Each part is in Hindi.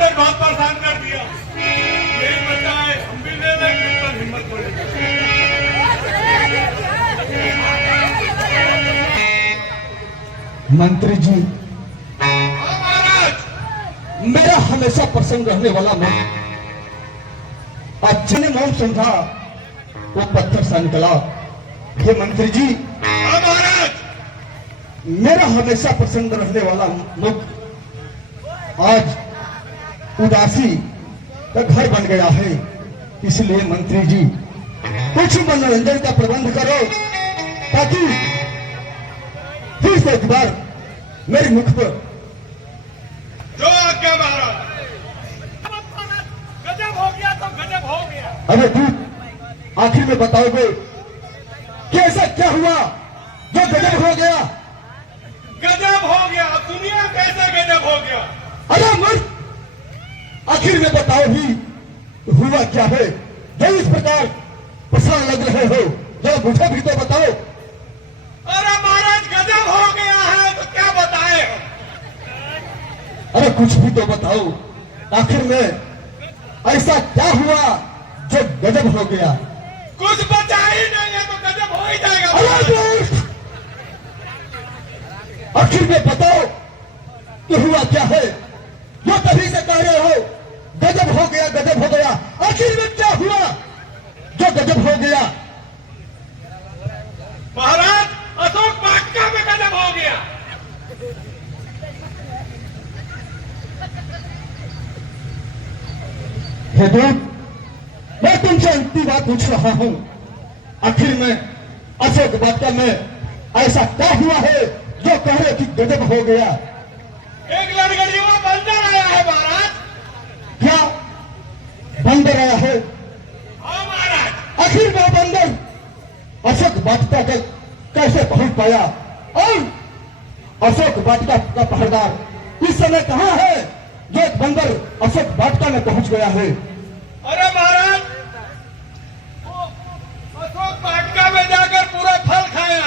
बंदर बहुत परेशान कर दिया। यही बताए हम भी ले लें, किस पर हिम्मत पड़ेगी। मंत्री जी, महाराज, मेरा हमेशा प्रसन्न रहने वाला मन आज जिन्हें मौन समझा वो पत्थर सा निकला। हे मंत्री जी, महाराज, मेरा हमेशा प्रसन्न रहने वाला मुख आज उदासी का घर बन गया है। इसलिए मंत्री जी, कुछ मनोरंजन का प्रबंध करो ताकि फिर से एक बार मेरे मुख पर जो आज्ञा महाराज। गजब हो गया तो गजब हो गया। अरे दूत, आखिर में बताओगे कि ऐसा क्या हुआ जो गजब हो गया? गजब हो गया, दुनिया कैसे गजब हो गया? अरे मूर्ख, आखिर में बताओ ही हुआ क्या है जो इस प्रकार परेशान लग रहे हो? जरा मुझे भी तो बताओ। अरे महाराज, गजब हो गया है तो क्या बताए? अरे कुछ भी तो बताओ, आखिर में ऐसा क्या हुआ जो गजब हो गया? कुछ बचा ही नहीं है तो गजब हो ही जाएगा। अरे मूर्ख, आखिर में बताओ कि हुआ क्या है जो तभी से कह रहे हो गजब हो गया, गजब हो गया। आखिर में क्या हुआ जो गजब हो गया? महाराज, अशोक वाटिका में गजब हो गया। हे दूत, मैं तुमसे अंतिम बात पूछ रहा हूं, आखिर में अशोक वाटिका में ऐसा क्या हुआ है जो कह रहे कि गजब हो गया? एक लड़गड़ियों बंदर आया है महाराज। क्या बंदर आया है? हाँ महाराज। आखिर वो बंदर अशोक वाटिका तक कैसे पहुंच पाया? और अशोक वाटिका का पहरेदार इस समय कहां है जो एक बंदर अशोक वाटिका में पहुंच गया है? अरे महाराज, वो अशोक वाटिका में जाकर पूरा फल खाया।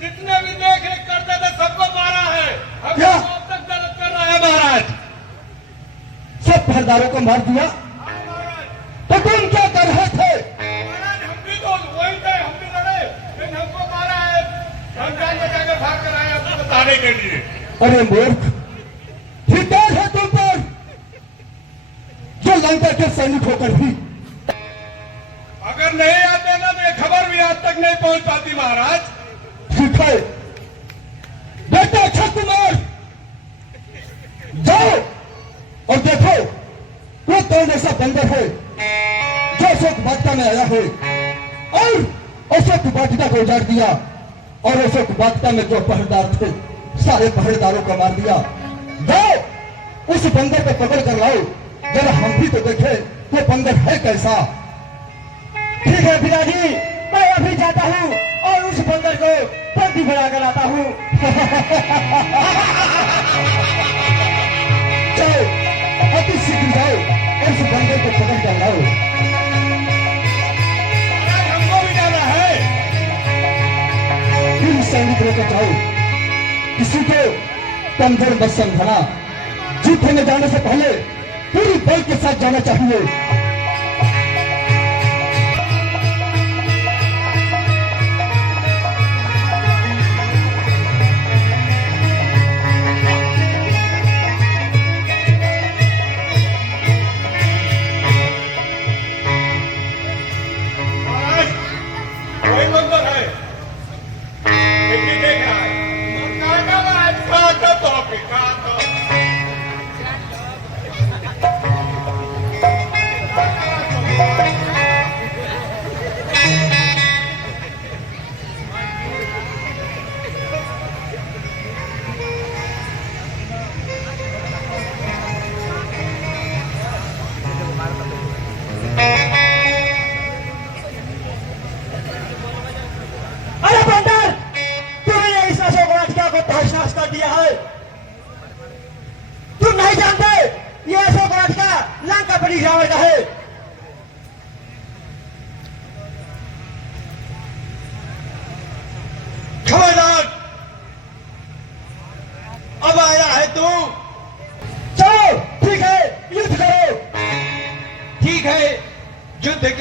जितने भी देख रेख करते थे सबको मारा है। क्या? अब तक गलत कर रहा है महाराज। सब पहरेदारों को मार दिया? हाँ महाराज। तो तुम क्या कर रहे थे? महाराज, हम भी तो वही थे, हम भी लड़े, लेकिन हमको मारा है। रमजान में जाकर भाग कर आए आपको बताने के लिए। अरे मूर्ख, ठिकान है तुम पर जो लंका के सैनिक होकर भी। अगर नहीं आते ना तो ये खबर भी आज तक नहीं पहुंच पाती महाराज। ठीक है बेटा अक्षय कुमार, जाओ और देखो वो कौन ऐसा बंदर है जो अशोक वाटिका में आया है और अशोक वाटिका को उजाड़ दिया और अशोक वाटिका में जो पहरेदार थे सारे पहरेदारों को मार दिया। जाओ उस बंदर को पकड़ कर लाओ, जरा हम भी तो देखे वो बंदर है कैसा। ठीक है पिताजी, मैं अभी जाता हूँ और उस बंदर को बंदी बना कर लाता हूँ। जाओ, अति शीघ्र जाओ और उस बंदर को पकड़ कर लाओ। महाराज, हमको भी जाना है। फिर सैनिक लेकर जाओ, किसी को कमजोर मत समझना। जीत में जाने से पहले पूरी बल के साथ जाना चाहिए। महाराज, वही बंदर है। देखिए, देख रहा है। कहा महाराज, कहा तो।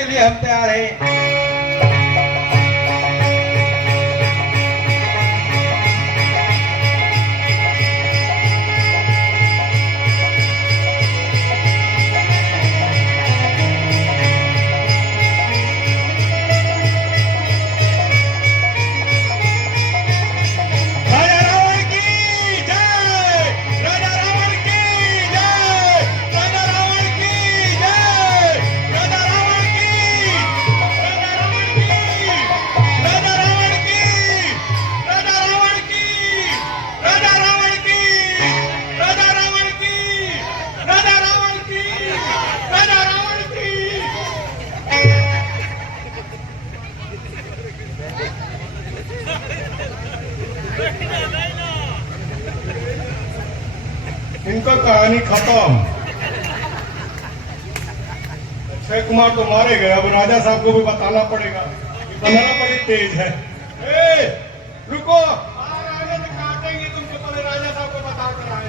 लिए हम तैयार हैं। राजा रावण की जय, राजा रावण की जय, राजा रावण की जय, राजा रावण की, राजा रावण की, राजा रावण की, राजा रावण की, राजा रावण की, राजा रावण की, राजा रावण की, राजा रावण की। इनका कहानी खत्म। अक्षय कुमार तो मारे गए, अब राजा साहब को भी बताना पड़ेगा कि बनाना बड़ी तेज है। ए, रुको, राजा से काटेंगे तुमको, पहले राजा साहब को बता कर आए।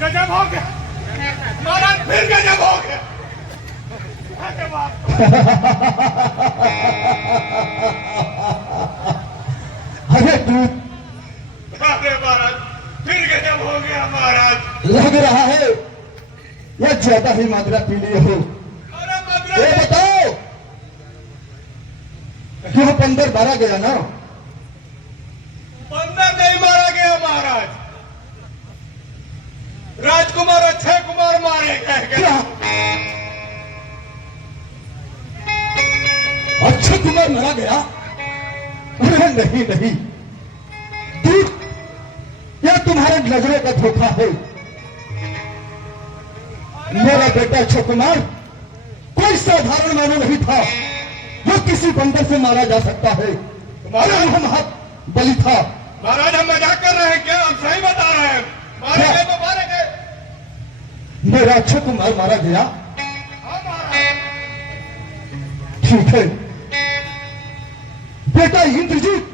गजब हो गया महाराज, फिर गजब हो गया। अरे बाप, अरे तू अरे महाराज, फिर गजब हो गया महाराज। लग रहा है यह ज्यादा ही मात्रा पी लिए हो। अरे ये मद्रास, बताओ क्यों बंदर मारा गया ना? बंदर नहीं मारा गया महाराज, राजकुमार अक्षय कुमार मारे गए। क्या अक्षय कुमार मारा गया? अरे नहीं नहीं, दूध, यह तुम्हारे नजरों का धोखा है। मेरा बेटा अक्षय कुमार कोई साधारण मानव नहीं था जो किसी बंदर से मारा जा सकता है। अरे वह महत बलि था। महाराज हम मजाक कर रहे हैं क्या? हम सही बता रहे हैं। मारे गए तो मारे गए। मेरा अक्षय कुमार मारा गया? हाँ महाराज। ठीक है बेटा इंद्रजीत,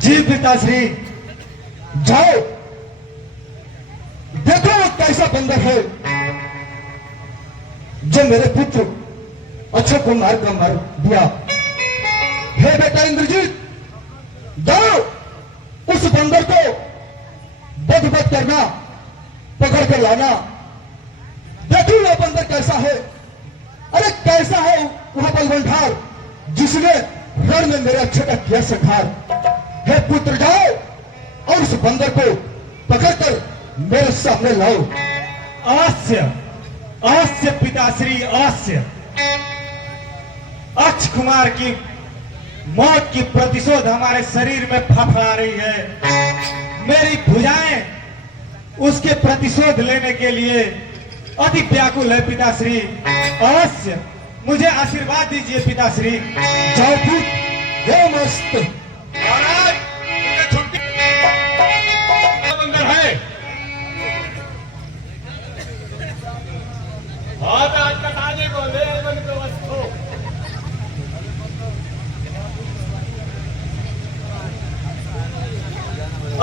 जी पिताश्री। जाओ देखो वो कैसा बंदर है जो मेरे पुत्र अक्षय कुमार का मर दिया। हे बेटा इंद्रजीत, जाओ उस बंदर को बद करना, पकड़ कर लाना। देखो वो बंदर कैसा है। अरे कैसा है वह बलवंठार जिसने रण में मेरे अक्षय का किया संहार। हे पुत्र, जाओ और उस बंदर को पकड़कर मेरे सामने लाओ। अवश्य अवश्य पिताश्री, अवश्य। अक्षय कुमार की मौत की प्रतिशोध हमारे शरीर में फफड़ा रही है। मेरी भुजाएं उसके प्रतिशोध लेने के लिए अति व्याकुल है पिताश्री। अवश्य मुझे आशीर्वाद दीजिए पिताश्री। जाओ पुत्र, हे मस्त। महाराज मुझे छुट्टी, बंदर है। हाथ आज कटाने को ले मन को वस्तु।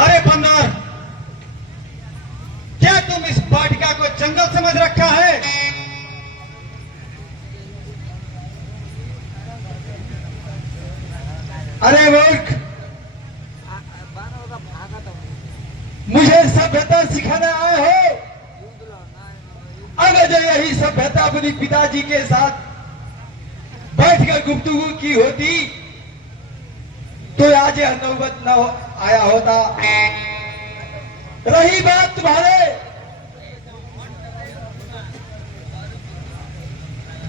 अरे बंदर, क्या तुम इस वाटिका को जंगल समझ रखा है? अरे मूर्ख, मुझे सभ्यता सिखाने आए हो? अगर जो यही सभ्यता अपनी पिताजी के साथ बैठकर गुफ्तगू की होती तो आज यह नौबत न आया होता। रही बात तुम्हारे,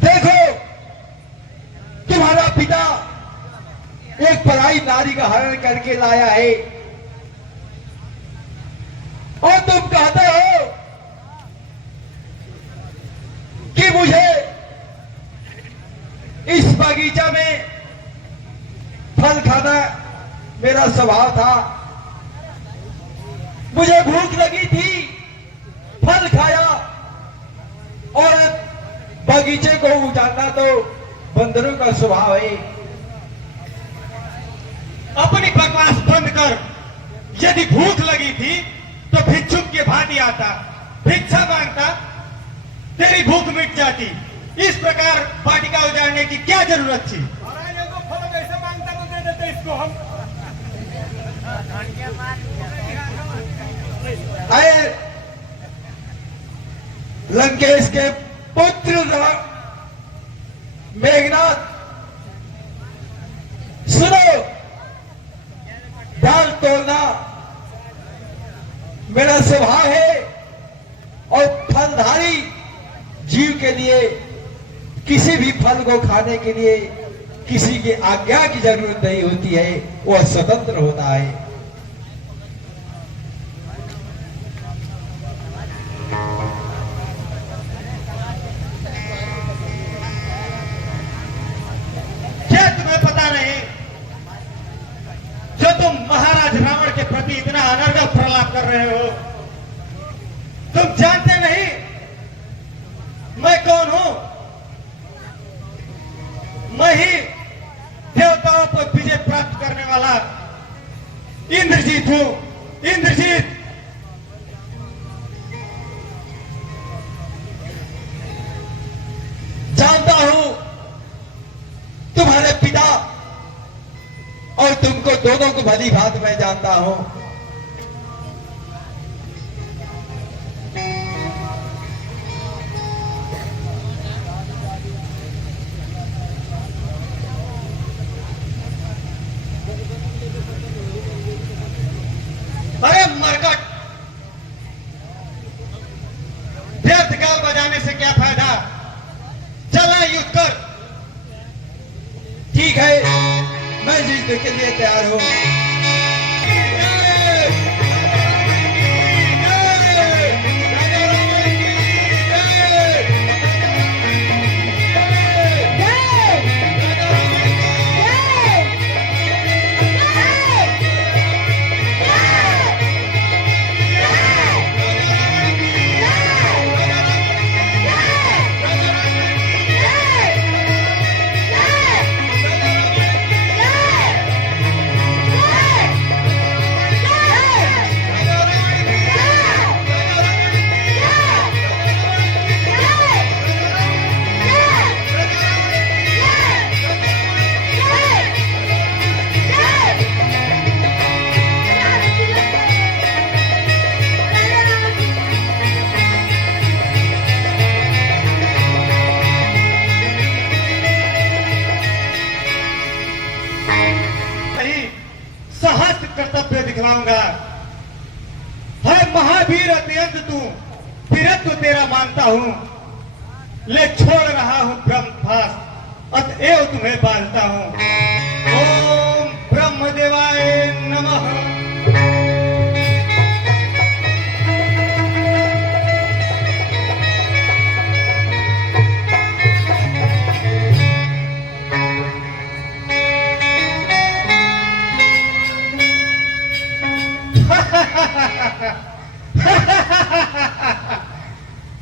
देखो तुम्हारा पिता एक पराई नारी का हरण करके लाया है और तुम कहते हो कि मुझे इस बगीचा में फल खाना मेरा स्वभाव था। मुझे भूख लगी थी, फल खाया और बगीचे को उजाड़ना तो बंदरों का स्वभाव है। अपनी बकवास बंद कर। यदि भूख लगी थी तो भिक्षुक के भांति आता, भिक्षा मांगता, तेरी भूख मिट जाती। इस प्रकार वाटिका उजाड़ने की क्या जरूरत थी? महाराज ये तो फल कैसे मांगता तो दे देते इसको हम। अरे लंकेश के पुत्र मेघनाथ, सुनो, डाल तोड़ना मेरा स्वभाव है और फलधारी जीव के लिए किसी भी फल को खाने के लिए किसी की आज्ञा की जरूरत नहीं होती है, वह स्वतंत्र होता है। क्या तुम्हें पता नहीं जो तुम महाराज रावण के प्रति इतना अनर्गल प्रलाप कर रहे हो? तुम जानते नहीं मैं कौन हूं? मैं ही देवताओं पर विजय प्राप्त करने वाला इंद्रजीत हूं। इंद्रजीत, जानता हूं तुम्हारे पिता और तुमको दोनों को भली भांति मैं जानता हूं। अरे मरकट, व्यर्थ गाल बजाने से क्या फायदा? चलना युद्ध कर। ठीक है, मैं युद्ध के लिए तैयार हूं। सहस्त्र कर्तव्य दिखलाऊंगा। है महावीर अत्यंत तू, वीरत्व तेरा मानता हूं, ले छोड़ रहा हूं ब्रह्मभास, अतएव तुम्हें बांधता हूं। ओम ब्रह्मदेवाय नमः।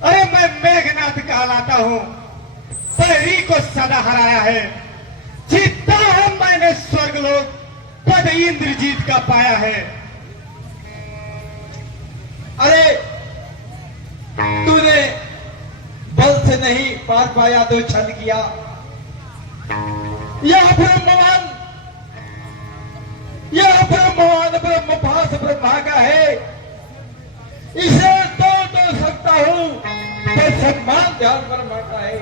अरे मैं मेघनाथ कहलाता हूं, परी को सदा हराया है। जीतता हूं मैंने स्वर्गलोक, पद इंद्रजीत का पाया है। अरे तूने बल से नहीं पार पाया तो छल किया। यह ब्रह्मवान, यह ब्रह्मवान ब्रह्मभास ब्रह्मा का है। इसे तोड़ तो सकता हूं तो सम्मान ध्यान पर मारता है।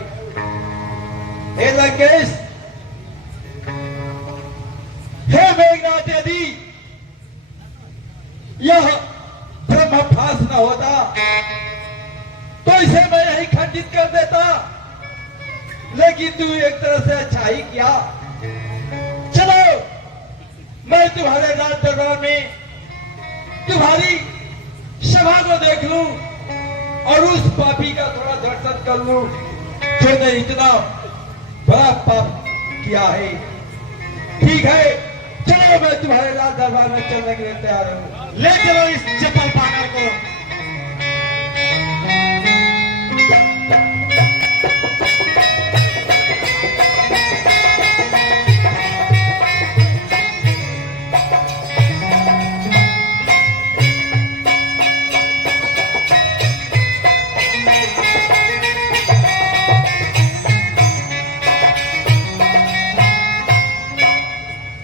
हे लंकेश, हे मेघनाथ, यदि यह ब्रह्मभास न होता तो इसे मैं यही खंडित कर देता, लेकिन तू एक तरह से अच्छा ही किया। चलो मैं तुम्हारे राज दरबार में तुम्हारी सभा को देख लूं और उस पापी का थोड़ा दर्शन कर लूं जो ने इतना बड़ा पाप किया है। ठीक है, चलो मैं तुम्हारे लाल दरबार में चलने के लिए तैयार हूं। ले चलो इस चपल पागल को।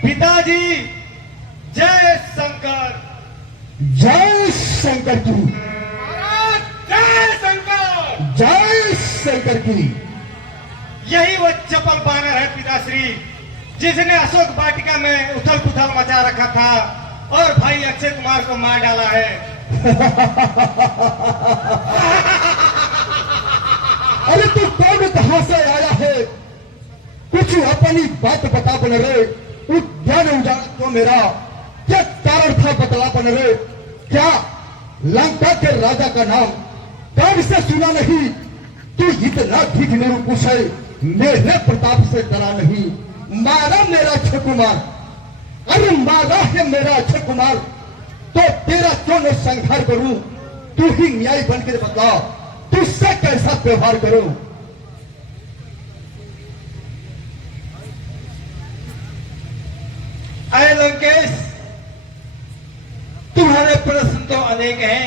पिताजी जय शंकर। जय शंकर की, महाराज जय शंकर। जय शंकर की। यही वो चपल बानर है पिताश्री, जिसने अशोक वाटिका में उथल पुथल मचा रखा था और भाई अक्षय कुमार को मार डाला है। अरे तू कौन कहां से आया है? कुछ अपनी बात बता बन रे। उद्यान उजाड़ तो मेरा क्या कारण था? बतला बन रे। क्या लंका के राजा का नाम कान से सुना नहीं? तू इतना ठीक निरुकुश है, मेरे प्रताप से डरा नहीं। मारा मेरा अक्षय कुमार, अरे मारा है मेरा अक्षय कुमार, तो तेरा क्यों न संहार करूं? तू ही न्याय बनकर बता, तुझसे कैसा व्यवहार करूं? अरे लंकेश, तुम्हारे प्रश्न तो अनेक हैं,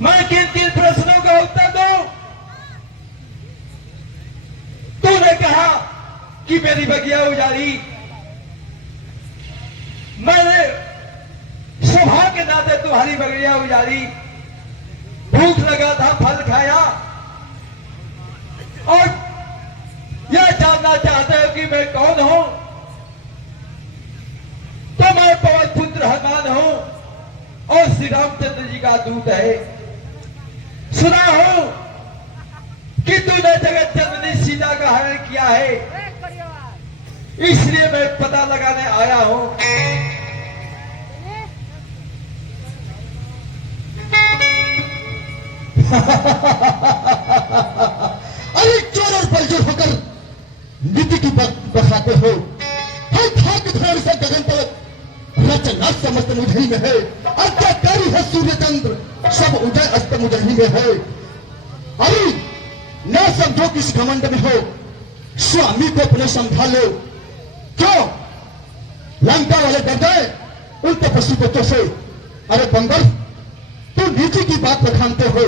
मैं किन किन प्रश्नों का उत्तर दूं? तूने कहा कि मेरी बगिया उजाड़ी, मैंने स्वभाव के नाते तुम्हारी बगिया उजाड़ी, भूख लगा था फल खाया, और यह जानना चाहते हो कि मैं कौन हूं? तो मैं पवन पुत्र हनुमान हूं और श्री रामचंद्र जी का दूत है। सुना हूं कि तूने जगत जननी सीता का हरण किया है, इसलिए मैं पता लगाने आया हूं। अरे चोर और बलजोर होकर नीति की बखाते हो। हर भाग धोर से गगन तक रचना समस्त मुझी में है, आज्ञाकारी है सूर्य चंद्र, सब उदय अस्त मुझी में है। अरे न समझो किस घमंड में हो, स्वामी को अपने समझा लो। क्यों लंका वाले डर गए उन तपस्वी बच्चों से? अरे बंगल, तू नीति की बात बखानते हो।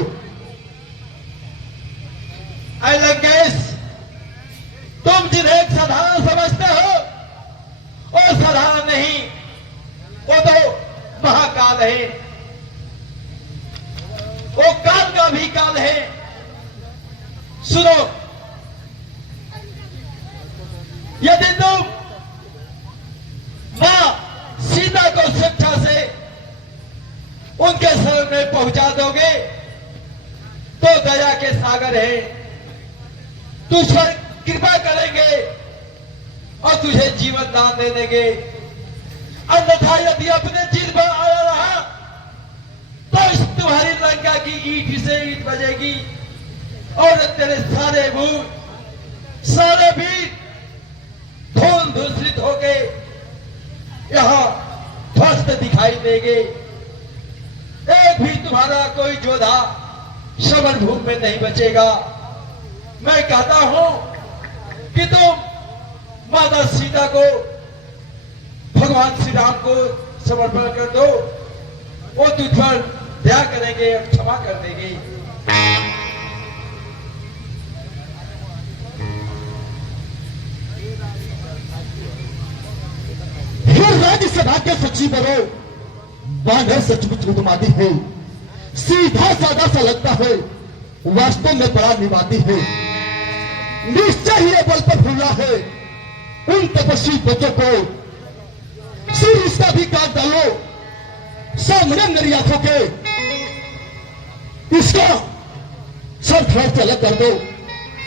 अरे लंकेश, तुम जिन्हें साधारण समझते हो वो साधारण नहीं, वो तो महाकाल है, वो काल का भी काल है। सुनो, यदि तुम मां सीता को शिक्षा से उनके शरण में पहुंचा दोगे तो दया के सागर है, तुझ पर कृपा करेंगे और तुझे जीवन दान दे देंगे। अन्यथा यदि अपने जिद पर आया रहा तो इस तुम्हारी लंका की ईंट से ईंट बजेगी और तेरे सारे भूत सारे वीर धूल धूसरित होके यहां ध्वस्त दिखाई देंगे। एक भी तुम्हारा कोई योद्धा समर भूमि में नहीं बचेगा। मैं कहता हूं कि तुम माता सीता को भगवान श्री राम को समर्पण कर दो, वो तुझ पर दया करेंगे और क्षमा कर देंगे। फिर राज्यसभा के सचिव बनो, बानर सचमुच उन्मादी है, सीधा साधा सा लगता है, वास्तव में बड़ा निवादी है। निश्चय ही बल पर भूला है उन तपस्वी बच्चों को। सिर इसका भी काट डालो सामने मेरी आंखों के, इसका सर थोड़ा से अलग कर दो।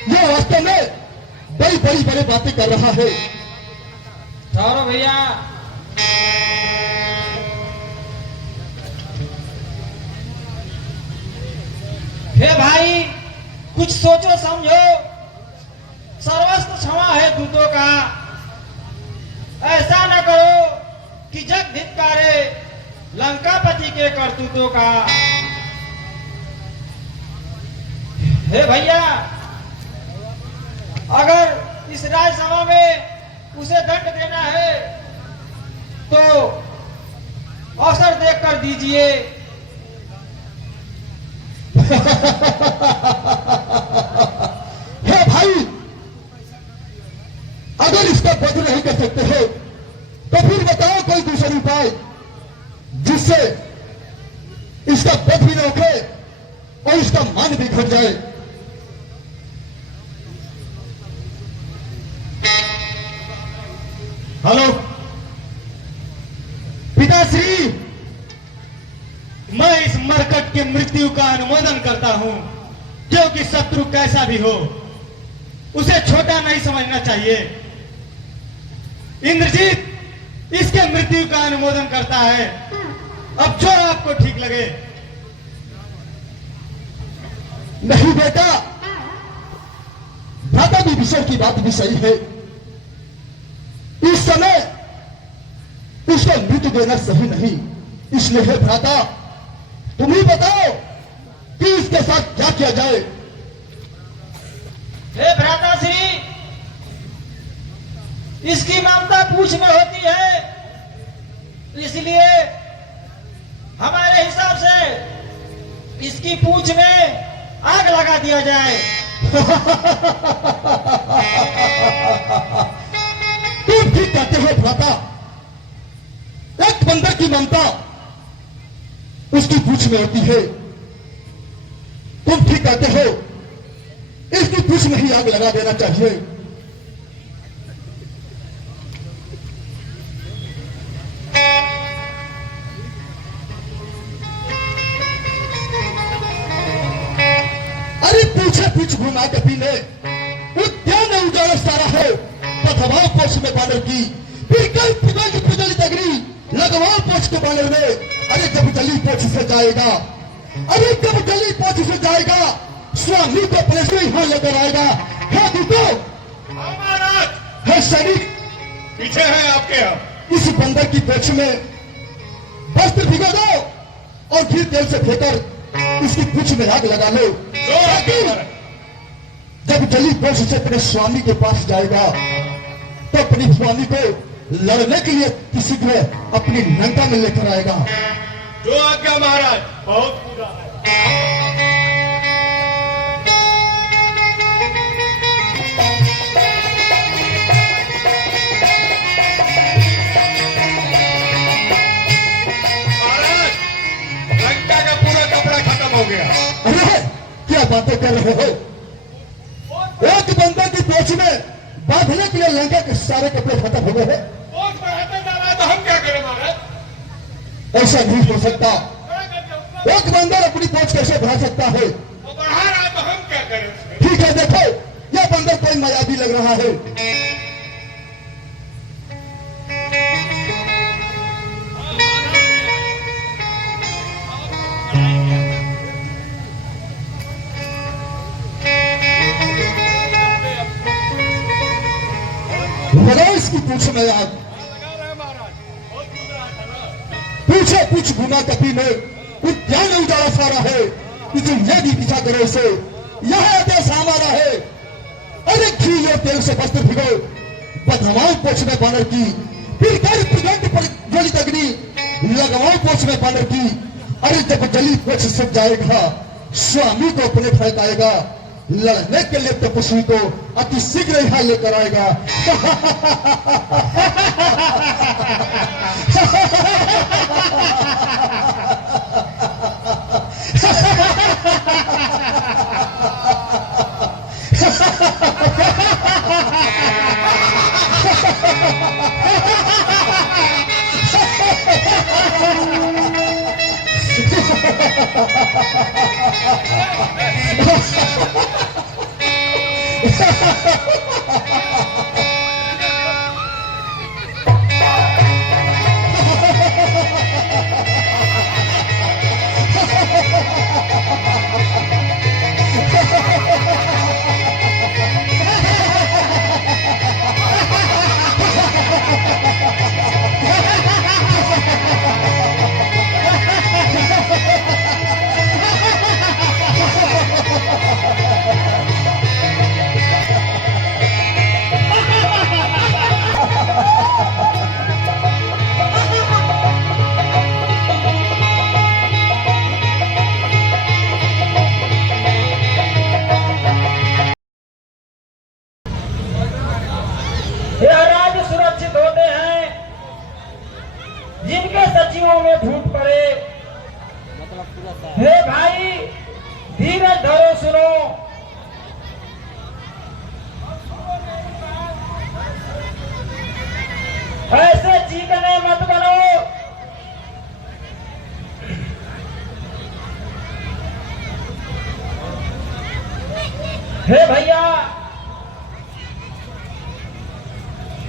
यह वास्तव में बड़ी बड़ी बड़ी बातें कर रहा है। सौरभ भैया, हे भाई, कुछ सोचो समझो, सर्वस्व क्षमा है दूतों का। ऐसा न करो कि जग धिक्कारे लंकापति के करतूतों का। हे भैया, अगर इस राज्यसभा में उसे दंड देना है तो अवसर देखकर दीजिए। हे भाई, अगर इसका इसका वध नहीं कर सकते हो तो फिर बताओ कोई दूसरा उपाय जिससे इसका वध भी रोके और इसका मान भी घट जाए। हेलो पिताश्री, मैं इस मरकट की मृत्यु का अनुमोदन करता हूं, क्योंकि शत्रु कैसा भी हो उसे छोटा नहीं समझना चाहिए। इंद्रजीत इसके मृत्यु का अनुमोदन करता है। अब जो आपको ठीक लगे। नहीं बेटा, भ्राता भी विषय की बात भी सही है। इस समय उसको मृत्यु देना सही नहीं, इसलिए हे भ्राता तुम ही बताओ कि इसके साथ क्या किया जाए। हे भ्राता श्री, इसकी ममता पूछ में होती है, इसलिए हमारे हिसाब से इसकी पूछ में आग लगा दिया जाए। तुम ठीक कहते हो भ्राता, एक बंदर की ममता उसकी पूछ में होती है। तुम ठीक कहते हो, इसकी पूछ में ही आग लगा देना चाहिए। अरे पूछे पूछ घुमा के पीने उद्यान उजाड़ा सारा है, पथवाओ पोछ में बानर की, फिर कल पुगल पुजल तगड़ी लगवाओ पोछ के बानर में। अरे जब जली पोछ से जाएगा, अरे जब जली पोछ से जाएगा, स्वामी को अपने से यहां लेकर आएगा। है दूतो, महाराज है सैनिक, पीछे है आपके यहाँ। इस बंदर की पोछ में वस्त्र भिगो दो और फिर तेल से फेंकर इसकी पूछ में आग लगा लो। जब जली पोछ से अपने स्वामी के पास जाएगा तो अपनी स्वामी को लड़ने के लिए किसी को अपनी लंका में लेकर आएगा। जो आज्ञा महाराज, बहुत पूरा है। महाराज, लंका का पूरा कपड़ा खत्म हो गया। अरे क्या बातें कर रहे हो? एक बंदर की पोछ में बांधने के लिए लंका के सारे कपड़े खत्म हो गए हैं। पोछ बढ़ाते जा रहा है तो हम क्या करें महाराज? ऐसा नहीं हो सकता। बड़ा करके उसको एक बंदर अपनी पोछ कैसे बढ़ा सकता है? वो बढ़ा रहा है तो हम क्या करें उसमें? ठीक है, देखो यह बंदर कोई मायावी लग रहा है। लगाओ इसकी पूछ में आग, लगा रहे हैं महाराज, बहुत पूरा है ना। पूछे पूछ घुमा कपी में उद्यान उजाड़ा सारा है। इसे यदि पीछा करो इसे, यह आदेश हमारा है। अरे घी और तेल से वस्त्र भिगो, बधवाओ पोछ में बानर की, फिर कर प्रगट पर जली तगनी लगवाओ पोछ में बानर की। अरे जब जली पोछ सज जाएगा, स्वामी को अपने फैलाएगा, लड़ने के लिए तपस्वी को अति शीघ्र यहां लेकर आएगा।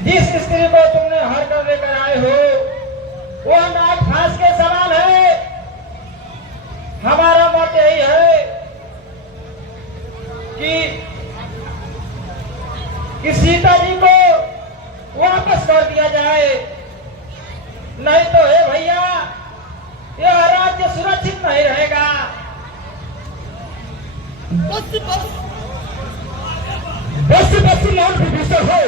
जिस स्त्री को तुमने हर कर लेकर आए हो वो नाग फांस के समान है। हमारा मत यही है कि सीता जी को वापस कर दिया जाए, नहीं तो हे भैया यह राज्य सुरक्षित नहीं रहेगा। बस नाम विभीषण हो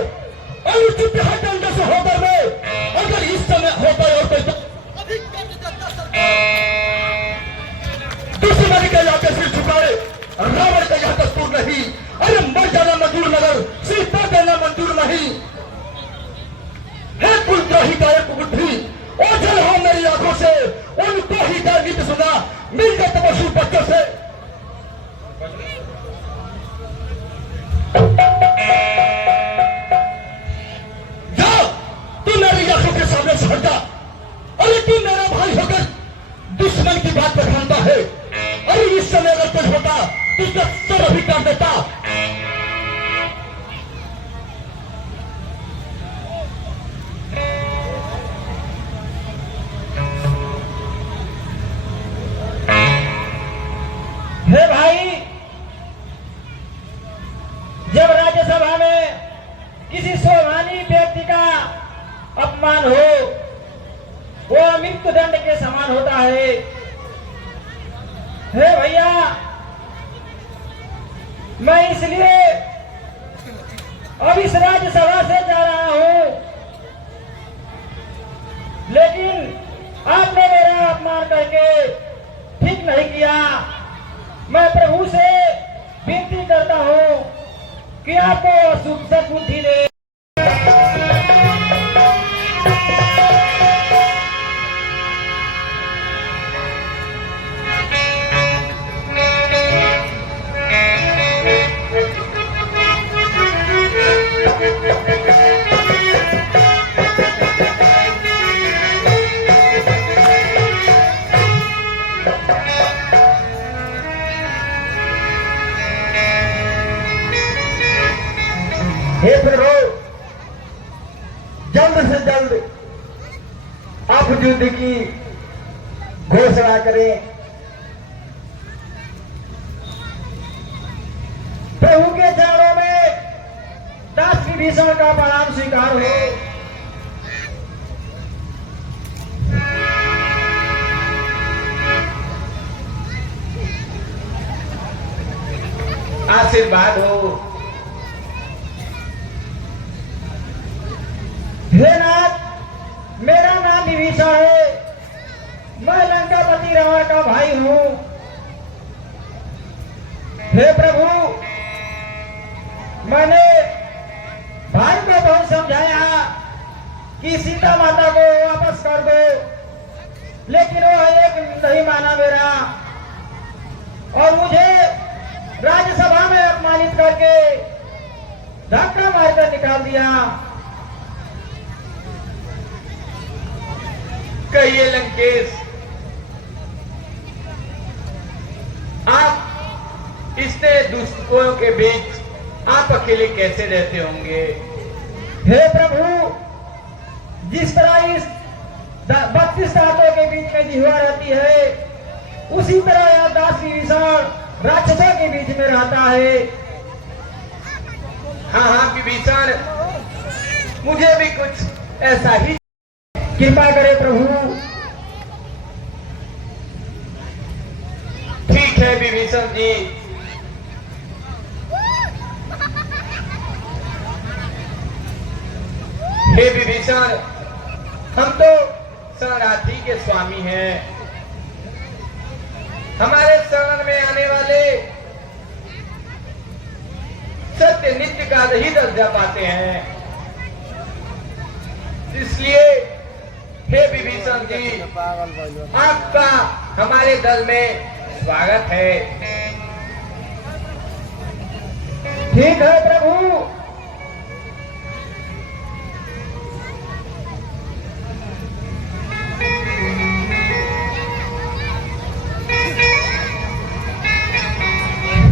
और उचित हटंड से होकर में अगर इस समय होता है और कोई दुश्मन के यहाँ सिर झुकाए, रावण का यह दस्तूर नहीं। अरे मर जाना मंजूर मगर सीता देना मंजूर नहीं। है कुलद्रोही का एक बुद्धि ओझल हो मेरी आंखों से, उनको ही का गीत सुना मिल गए तपस्वी बच्चों से। तू मेरी आंखों के सामने से हट जा। अरे तू मेरा भाई होकर दुश्मन की बात पर मानता है। अरे इस समय अगर कुछ होता तो उसका सर अभी काट देता। हे भाई, जब राज्यसभा में किसी स्वाभिमानी व्यक्ति का अपमान हो वो मृत्यु दंड के समान होता है। हे भैया, मैं इसलिए अब इस राज्यसभा से जा रहा हूं, लेकिन आपने मेरा अपमान करके ठीक नहीं किया। मैं प्रभु से विनती करता हूं कि आपको अशुभ सद्बुद्धि दे। हे प्रभु, जल्द से जल्द आप युद्ध की घोषणा करें। प्रभु के चरणों में दास विभीषण का प्रणाम स्वीकार हो। आशीर्वाद हो। हे नाथ, मेरा नाम विभीषण है। मैं लंकापति रावण का भाई हूं। हे प्रभु, मैंने भाई को बहुत समझाया कि सीता माता को वापस कर दो, लेकिन वो एक नहीं माना मेरा और मुझे राज्यसभा में अपमानित करके धक्का मारकर निकाल दिया। कहिए लंकेश, आप इतने दुष्टों के बीच आप अकेले कैसे रहते होंगे? हे प्रभु, जिस तरह इस 32 दांतों के बीच में जिह्वा रहती है, उसी तरह यह दास विभीषण राक्षसों के बीच में रहता है। हाँ विभीषण, मुझे भी कुछ ऐसा ही। कृपा करे प्रभु। ठीक है विभीषण जी, हे विभीषण, हम तो शरणार्थी के स्वामी हैं। हमारे शरण में आने वाले सत्य नित्य का ही दर्जा पाते हैं। इसलिए हे विभीषण जी, आपका हमारे दल में स्वागत है। ठीक है प्रभु।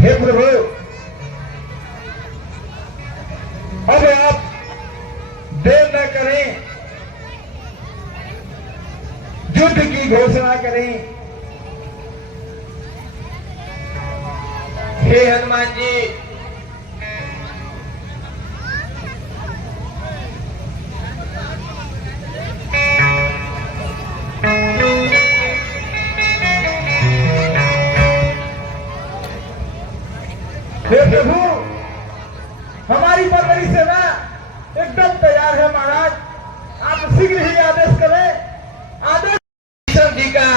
हे प्रभु, अब आप देश घोषणा करें। हे हनुमान जी, हे प्रभु, हमारी बंदरी सेना एकदम तैयार है महाराज। आप शीघ्र ही आदेश करें। आदेश जी का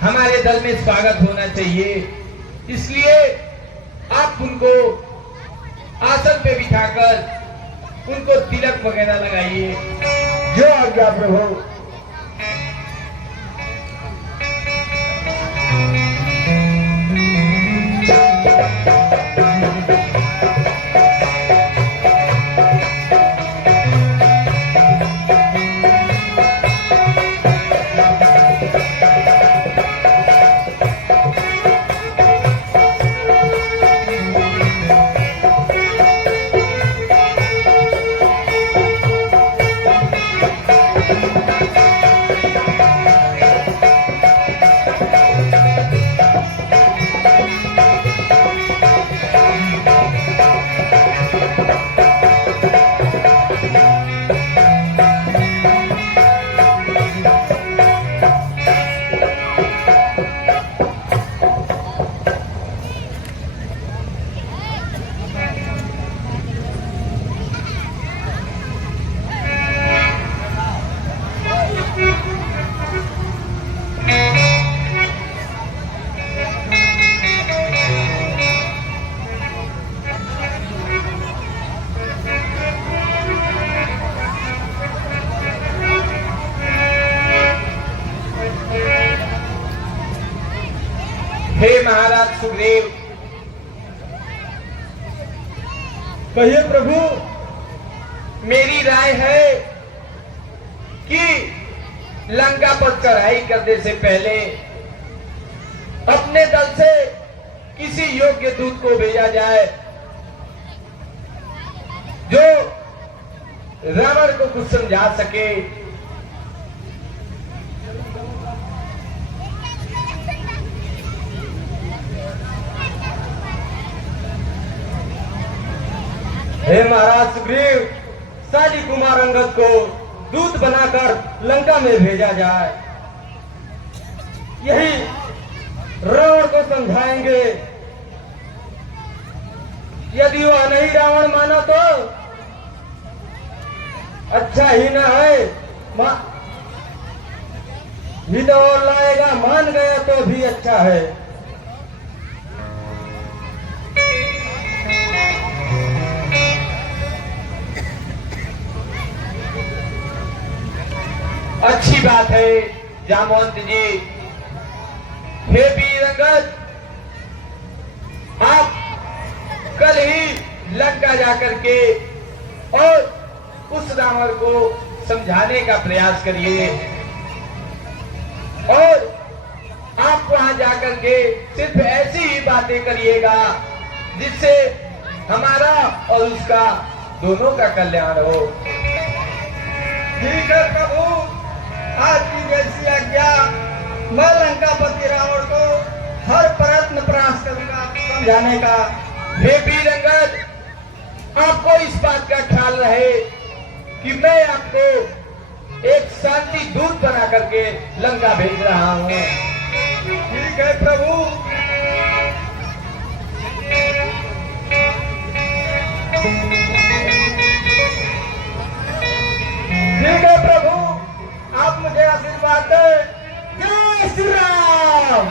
हमारे दल में स्वागत होना चाहिए, इसलिए आप उनको आसन पे बिठाकर उनको तिलक वगैरह लगाइए। जो आज्ञा प्रभु। हे महाराज सुग्रीव, कहिए प्रभु। मेरी राय है कि लंका पर चढ़ाई करने से पहले अपने दल से किसी योग्य दूत को भेजा जाए जो रावण को कुछ समझा सके। हे महाराज सुग्रीव, शाली कुमार अंगद को दूत बनाकर लंका में भेजा जाए। यही रावण को समझाएंगे। यदि वह नहीं रावण माना तो अच्छा ही ना है, ही तो और लाएगा। मान गया तो भी अच्छा है। अच्छी बात है जामवंत जी। हे वीर अंगद, आप कल ही लंका जाकर के और उस रावण को समझाने का प्रयास करिए और आप वहां जाकर के सिर्फ ऐसी ही बातें करिएगा जिससे हमारा और उसका दोनों का कल्याण हो। ठीक है प्रभु, आपकी जैसी आज्ञा। मैं लंकापति रावण को हर प्रयत्न प्रयास करूंगा समझाने का। हे वीर अंगद, आपको इस बात का ख्याल रहे कि मैं आपको एक शांति दूत बना करके लंका भेज रहा हूँ। ठीक है प्रभु। ठीक है प्रभु, आप मुझे आशीर्वाद दें। जय श्री राम।